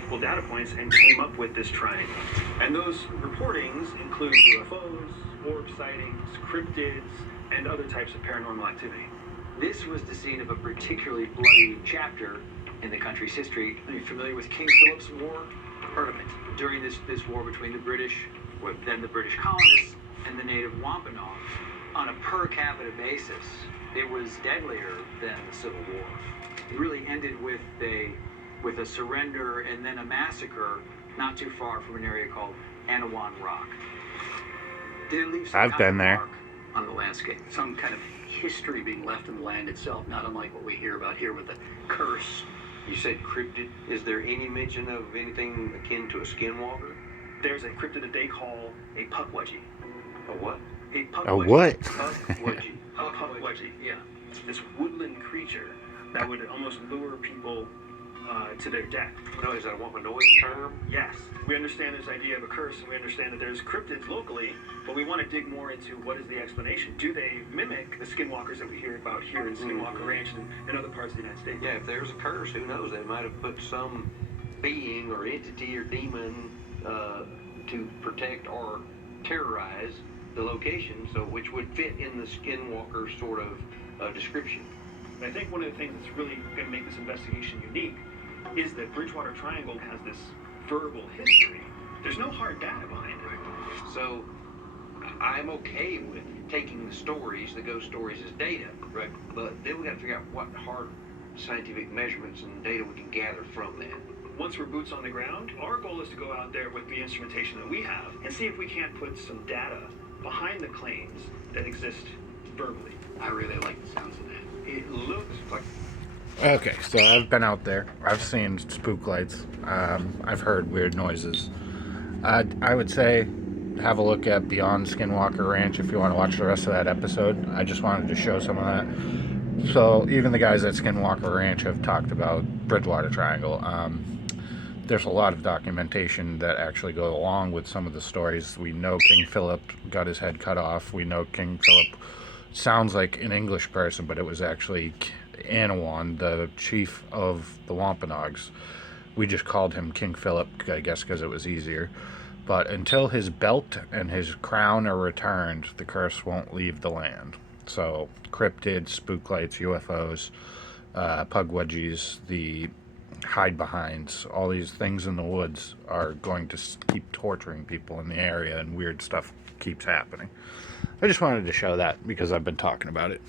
multiple data points and came up with this triangle. And those reportings include UFOs, orb sightings, cryptids, and other types of paranormal activity. This was the scene of a particularly bloody chapter in the country's history. Are you familiar with King Philip's War? Heard of it? During this war between the British, or then the British colonists, and the native Wampanoag, on a per capita basis, it was deadlier than the Civil War. It really ended with a surrender and then a massacre not too far from an area called Anawan Rock. Did it leave some I've kind been of there. mark on the landscape? Some kind of history being left in the land itself, not unlike what we hear about here with the curse. You said cryptid. Is there any mention of anything akin to a skinwalker? There's a cryptid that they call a puckwudgie. A what? A puckwudgie. A what? Puckwudgie. A puckwudgie, yeah. This woodland creature that would almost lure people to their death. No, is that a Wampanoag term? Yes. We understand this idea of a curse, and we understand that there's cryptids locally, but we want to dig more into what is the explanation. Do they mimic the skinwalkers that we hear about here in Skinwalker Ranch and other parts of the United States? Yeah, if there's a curse, who knows? They might have put some being or entity or demon to protect or terrorize the location, so which would fit in the skinwalker sort of description. And I think one of the things that's really going to make this investigation unique is that Bridgewater Triangle has this verbal history. There's no hard data behind it. So I'm okay with taking the stories, the ghost stories, as data, right? But then we got to figure out what hard scientific measurements and data we can gather from that. Once we're boots on the ground, our goal is to go out there with the instrumentation that we have and see if we can't put some data behind the claims that exist verbally. I really like the sounds of that. It looks like... Okay, so I've been out there. I've seen spook lights. I've heard weird noises. I would say have a look at Beyond Skinwalker Ranch if you want to watch the rest of that episode. I just wanted to show some of that. So even the guys at Skinwalker Ranch have talked about Bridgewater Triangle. There's a lot of documentation that actually go along with some of the stories. We know King Philip got his head cut off. We know King Philip sounds like an English person, but it was actually Anawan, the chief of the Wampanoags. We just called him King Philip, I guess, because it was easier. But until his belt and his crown are returned, the curse won't leave the land. So cryptids, spook lights, UFOs, pugwudgies, the hide-behinds, all these things in the woods are going to keep torturing people in the area, and weird stuff keeps happening. I just wanted to show that because I've been talking about it.